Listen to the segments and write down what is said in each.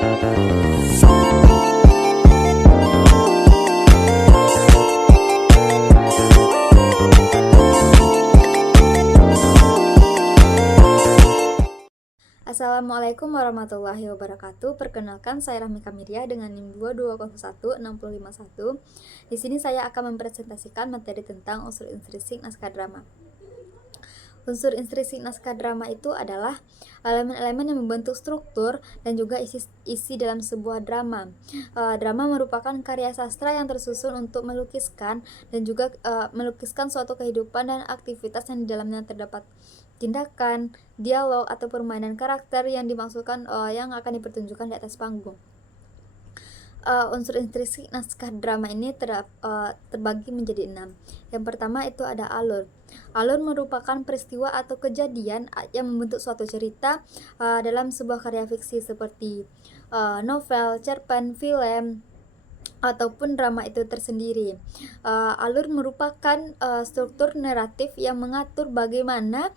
Assalamualaikum warahmatullahi wabarakatuh. Perkenalkan, saya Rahmi Kamiria dengan NIM 2201651. Di sini saya akan mempresentasikan materi tentang unsur intrinsik naskah drama. Unsur intrinsik naskah drama itu adalah elemen-elemen yang membentuk struktur dan juga isi dalam sebuah drama. Drama merupakan karya sastra yang tersusun untuk melukiskan dan juga melukiskan suatu kehidupan dan aktivitas yang di dalamnya terdapat tindakan, dialog, atau permainan karakter yang dimaksudkan yang akan dipertunjukkan di atas panggung. Unsur intrinsik naskah drama ini terbagi menjadi 6. Yang pertama itu ada alur. Alur merupakan peristiwa atau kejadian yang membentuk suatu cerita dalam sebuah karya fiksi seperti novel, cerpen, film, ataupun drama itu tersendiri. Alur merupakan struktur naratif yang mengatur bagaimana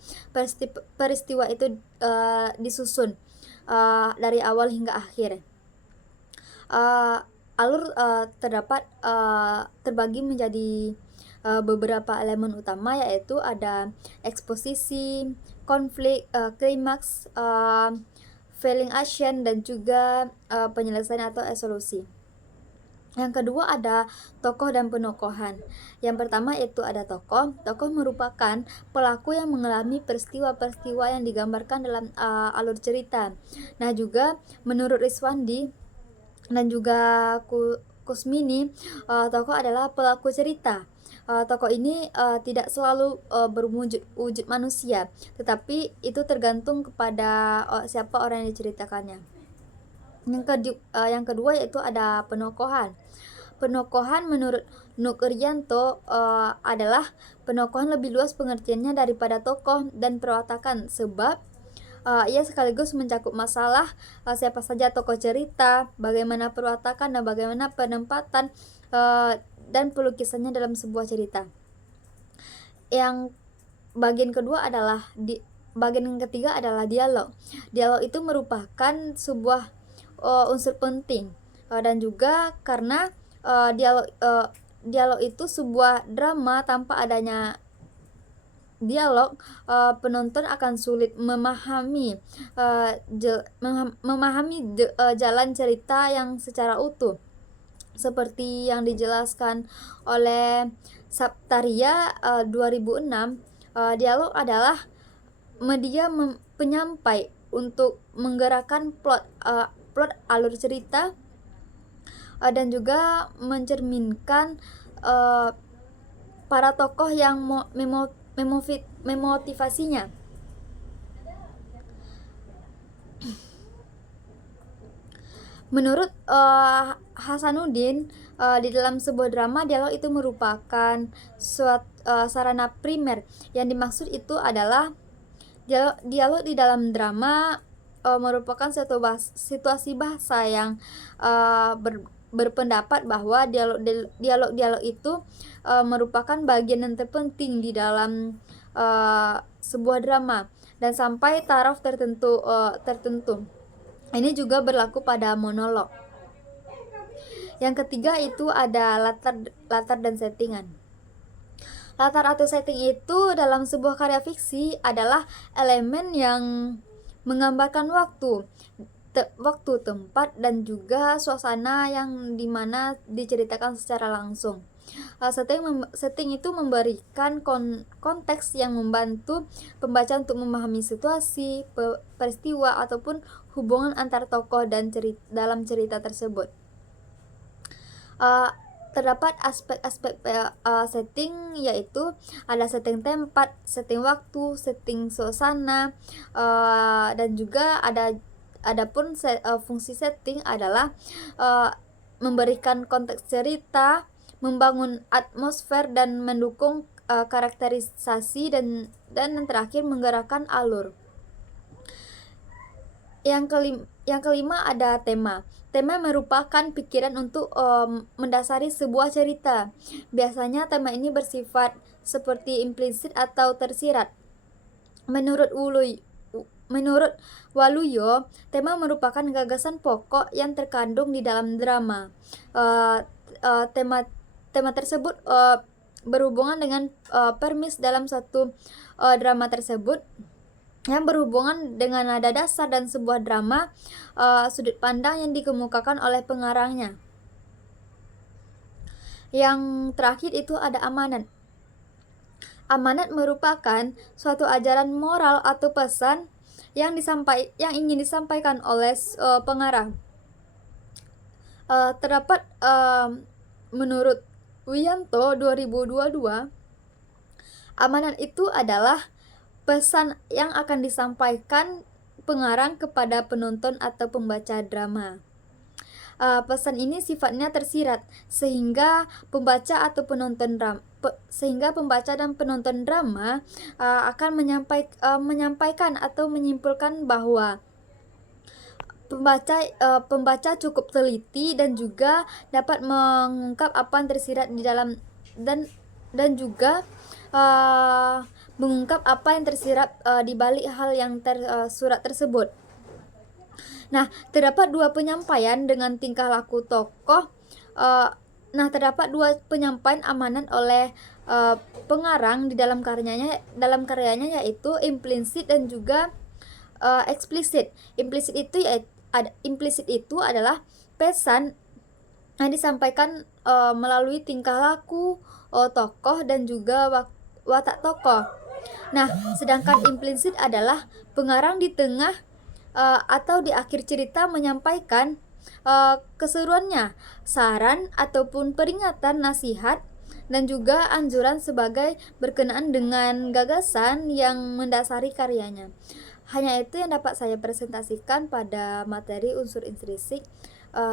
peristiwa itu disusun dari awal hingga akhir. Alur terbagi menjadi beberapa elemen utama, yaitu ada eksposisi, konflik, klimaks, feeling action, dan juga penyelesaian atau resolusi. Yang kedua ada tokoh dan penokohan. Yang pertama itu ada tokoh. Tokoh merupakan pelaku yang mengalami peristiwa-peristiwa yang digambarkan dalam alur cerita. Nah, juga menurut Riswandi dan juga Kusmini, tokoh adalah pelaku cerita. Tokoh ini tidak selalu berwujud manusia, tetapi itu tergantung kepada siapa orang yang diceritakannya. Yang kedua yaitu ada penokohan. Penokohan menurut Nukrianto adalah penokohan lebih luas pengertiannya daripada tokoh dan perwatakan, sebab ia sekaligus mencakup masalah siapa saja tokoh cerita, bagaimana perwatakan, dan bagaimana penempatan dan pelukisannya dalam sebuah cerita. Yang bagian ketiga adalah dialog. Dialog itu merupakan sebuah unsur penting dan juga karena dialog itu sebuah drama. Tanpa adanya dialog, penonton akan sulit memahami jalan cerita yang secara utuh. Seperti yang dijelaskan oleh Saptaria 2006, dialog adalah media penyampai untuk menggerakkan plot alur cerita dan juga mencerminkan para tokoh yang memotivasinya. Menurut Hasanuddin, di dalam sebuah drama, dialog itu merupakan sarana primer. Yang dimaksud itu adalah dialog di dalam drama merupakan situasi bahasa yang berpendapat bahwa dialog itu merupakan bagian yang terpenting di dalam sebuah drama dan sampai taraf tertentu. Ini juga berlaku pada monolog. Yang ketiga itu ada latar dan settingan. Latar atau setting itu dalam sebuah karya fiksi adalah elemen yang menggambarkan waktu, tempat, dan juga suasana yang dimana diceritakan secara langsung. Setting itu memberikan konteks yang membantu pembaca untuk memahami situasi, peristiwa, ataupun hubungan antar tokoh dan dalam cerita tersebut. Terdapat aspek-aspek setting, yaitu ada setting tempat, setting waktu, setting suasana, dan juga adapun fungsi setting adalah memberikan konteks cerita, membangun atmosfer, dan mendukung karakterisasi, dan yang terakhir menggerakkan alur. Yang kelima ada tema. Tema merupakan pikiran untuk mendasari sebuah cerita. Biasanya tema ini bersifat seperti implisit atau tersirat. Menurut Menurut Waluyo, tema merupakan gagasan pokok yang terkandung di dalam drama. Tema tersebut berhubungan dengan premis dalam suatu drama tersebut yang berhubungan dengan nada dasar dan sebuah drama, sudut pandang yang dikemukakan oleh pengarangnya. Yang terakhir itu ada amanat. Amanat merupakan suatu ajaran moral atau pesan yang ingin disampaikan oleh pengarang. Terdapat menurut Wiyanto 2022, amanat itu adalah pesan yang akan disampaikan pengarang kepada penonton atau pembaca drama. Pesan ini sifatnya tersirat sehingga pembaca dan penonton drama akan menyampaikan atau menyimpulkan bahwa pembaca cukup teliti dan juga dapat mengungkap apa yang tersirat di dalam dan juga mengungkap apa yang tersirat di balik hal yang tersurat tersebut. Nah, terdapat dua penyampaian dengan tingkah laku tokoh. Terdapat dua penyampaian amanat oleh pengarang di dalam karyanya yaitu implisit dan juga eksplisit. Implisit itu adalah pesan yang disampaikan melalui tingkah laku tokoh dan juga watak tokoh. Nah, sedangkan implisit adalah pengarang di tengah atau di akhir cerita menyampaikan keseruannya, saran ataupun peringatan, nasihat, dan juga anjuran sebagai berkenaan dengan gagasan yang mendasari karyanya. Hanya itu yang dapat saya presentasikan pada materi unsur intrinsik.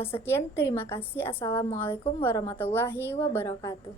Sekian, terima kasih. Assalamualaikum warahmatullahi wabarakatuh.